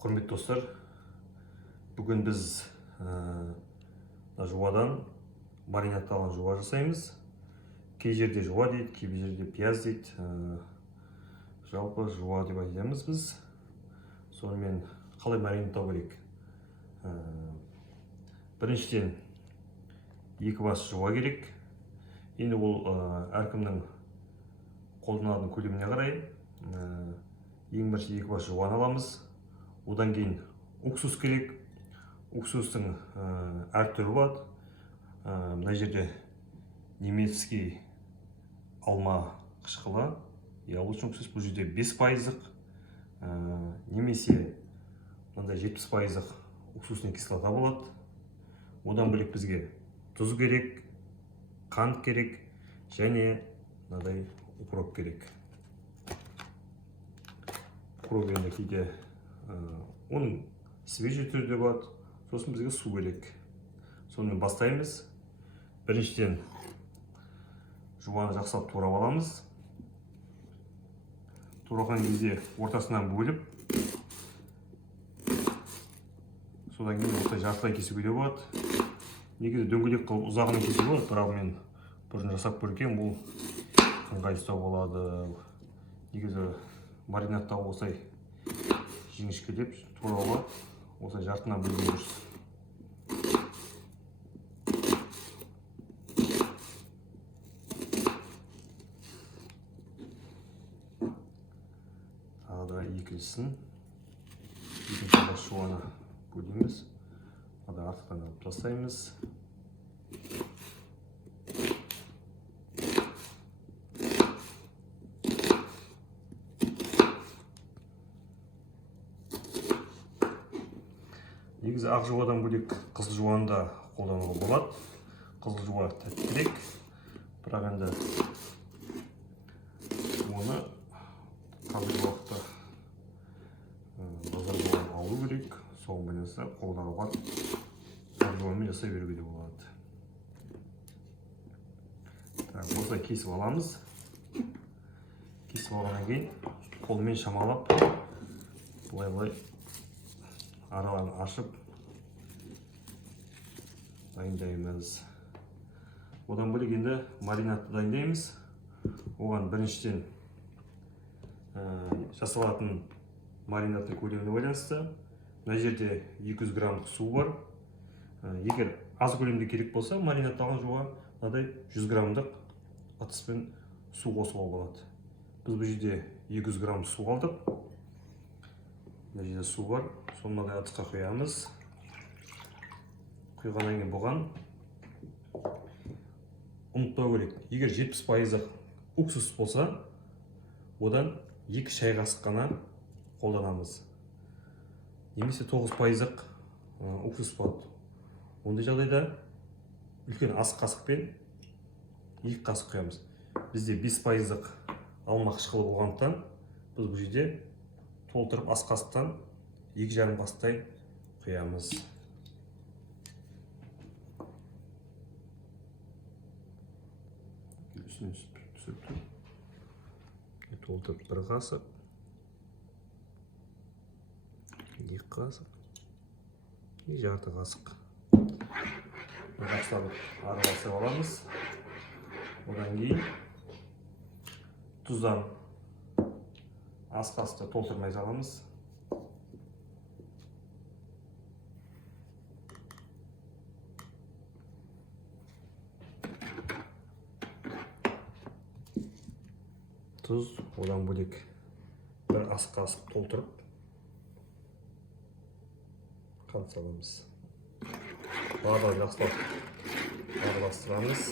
Құрметті достар, бүгін біз жуадан маринадталған жуа жасаймыз. Кей жерде жуа дейді, кей жерде пияз дейді. Жалпы жуа деп айтамыз біз. Сонымен қалай маринадтау керек? Біріншіден 2 бас жуа керек. Енді ол әркімнің қолданатын көлеміне қарай. Ең бірінші 2 бас жуаны аламыз. Одан кейін уксус керек. Уксустың әр түрі бар. Мына жерде немецкий алма қышқылы, яблочный уксус, бұл жерде 5%, немесе мынандай 70% уксусный кислота болады. Одан бөлек бізге тұз керек, қант керек, және мынадай укроп керек. Укроп енді кейде оның свежий түрде болады. Сосын бізге су керек. Сонымен бастаймыз. Біріншіден жуаны жақсылап турап аламыз. Тураған кезде ортасынан бөліп, содан кейін осылай жартылай кесуге де болады. Негізі дөңгелек қылып ұзағынан кесуге болады, бірақ мен бұрын жасап көрген, бұл ыңғайсыздау болады. Негізі маринадтау осылай жіңішкелеп турауға осылай жартынан бөлген дұрыс. Тағы да екінші бас жуаны бөлеміз. Артықтан алып тастаймыз. Негізі ақ жуадан бөлек қызыл жуаны да қолдануға болады. Қызыл жуа тәттірек, бірақ енді оны қазіргі уақытта базардан алу керек. Соған байланысты қолдағы бар ақ жуамен жасай беруге де болады. Осылай кесіп аламыз. Кесіп алғаннан кейін қолмен шамалап, былай араларын ашып дайындаймыз. Одан бөлек енді маринадты дайындаймыз. Оған біріншіден жасалатын маринадтың көлеміне байланысты. Мына жерде 200 грамм су бар. Егер аз көлемде керек болса, маринадталған жуа мынадай 100 граммдық ыдыспен су қосуға болады. Біз бұл жерде 200 грамм су алдық. Мына жерде су бар. Соны мынадай ыдысқа құямыз. Құйғаннан кейін бұған ұмытпау керек. Егер 70% уксус болса, одан 2 шай қасық қана қолданамыз. Немесе 9% уксус болады. Ондай жағдайда үлкен ас қасықпен 2 қасық құямыз. Бізде 5% алма қышқылы болғандықтан біз бұл жерде толтырып ас қасықтан 2,5 қасықтай құямыз. Үстіне түсіріп толтырып 1 қасық, 2 қасық, 2,5 қасық. Жақсылап араласып аламыз. Одан кейін тұздан ас қасықты толтырмай саламыз. Тұз, одан бөлек 1 ас қасық толтырып қант саламыз. Барлығын жақсылап араластырамыз.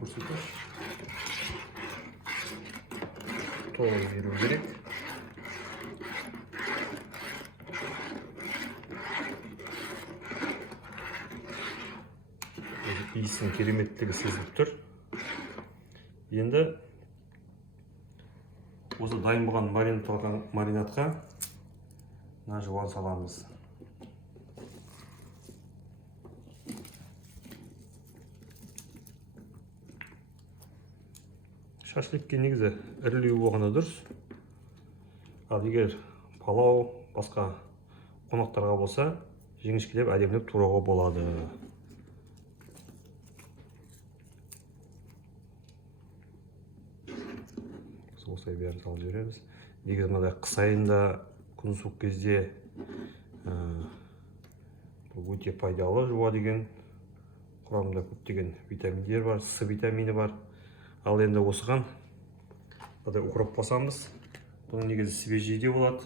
Көрсетіп толық беру керек. Иісінің кереметтігі сезіліп тұр. Енді осы дайын болған маринадқа мына жуан саламыз. Шашликке негізі ірілеу болғаны дұрыс. Ал егер палау басқа қонақтарға болса, жіңішкелеп әдемілеп турауға болады. Осылай бәрін салып жібереміз. Негізі мынадай қыс айында, күн суық кезде бұл өте пайдалы жуа деген. Құрамында көптеген витаминдер бар, С витамині бар. Ал енді осыған мынадай укроп қосамыз. Бұның негізі свежий де болады.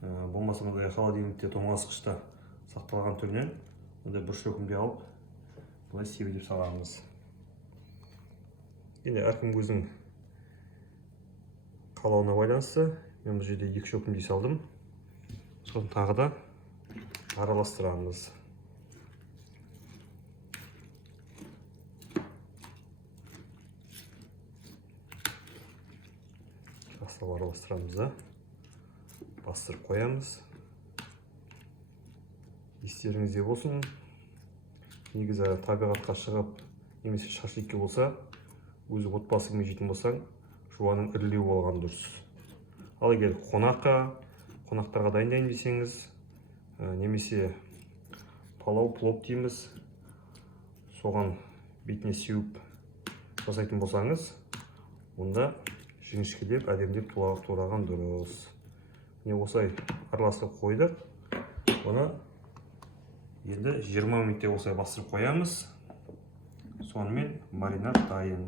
Болмаса мынадай холодильникте тоңазытқышта сақталған түрінен мынадай бір шөкімде алып, бұлай себелеп саламыз. Енді әркім өзінің қалауына байланысты. Мен бұл жерде 2 шөкімдей салдым. Сосын тағы да араластырамыз. Жақсылап араластырамыз да бастырып қоямыз. Естеріңізде болсын, негізі табиғатқа шығып немесе шашликке болса, өзі отбасыңмен жейтін болсаң, жуаның ірілеу болған дұрыс. Ал егер қонақтарға дайындайын десеңіз, немесе палау, плов дейміз, соған бетіне сеуіп жасайтын болсаңыз, онда жіңішкелеп, әдемілеп тураған дұрыс. Міне осылай араластырып қойдық. Оны енді 20 минутте осылай бастырып қоямыз. Сонымен маринад дайын.